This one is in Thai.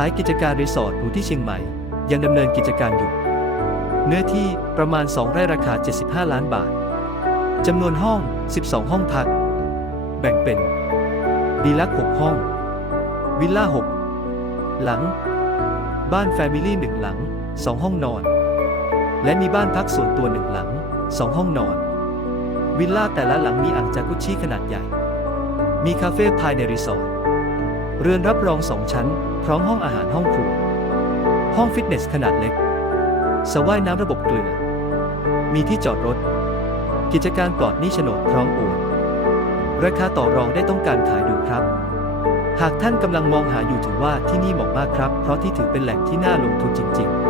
ายกิจการรีสอร์ทหรูที่เชียงใหม่ ยังดำเนินกิจการอยู่ เนื้อที่ประมาณ 2 ไร่ราคา 75 ล้านบาทจำนวนห้อง 12 ห้องพัก แบ่งเป็นดีลักซ์6ห้อง วิลล่า 6 หลัง บ้านแฟมิลี่ 1 หลัง 2 ห้องนอน และมีบ้านพักส่วนตัว 1 หลัง 2 ห้องนอน วิลล่าแต่ละหลังมีอ่างจากุชชี่ขนาดใหญ่ มีคาเฟ่ภายในรีสอร์ท เรือนรับรองสองชั้น พร้อมห้องอาหารห้องครัว ห้องฟิตเนสขนาดเล็กสระว่ายน้ำระบบเกลือ มีที่จอดรถ กิจการปลอดหนี้โฉนดพร้อมโอนราคาต่อรองได้ต้องการขายดูครับ หากท่านกำลังมองหาอยู่ถือว่าที่นี่เหมาะมากครับ เพราะที่ถือเป็นแหล่งที่น่าลงทุนจริง ๆ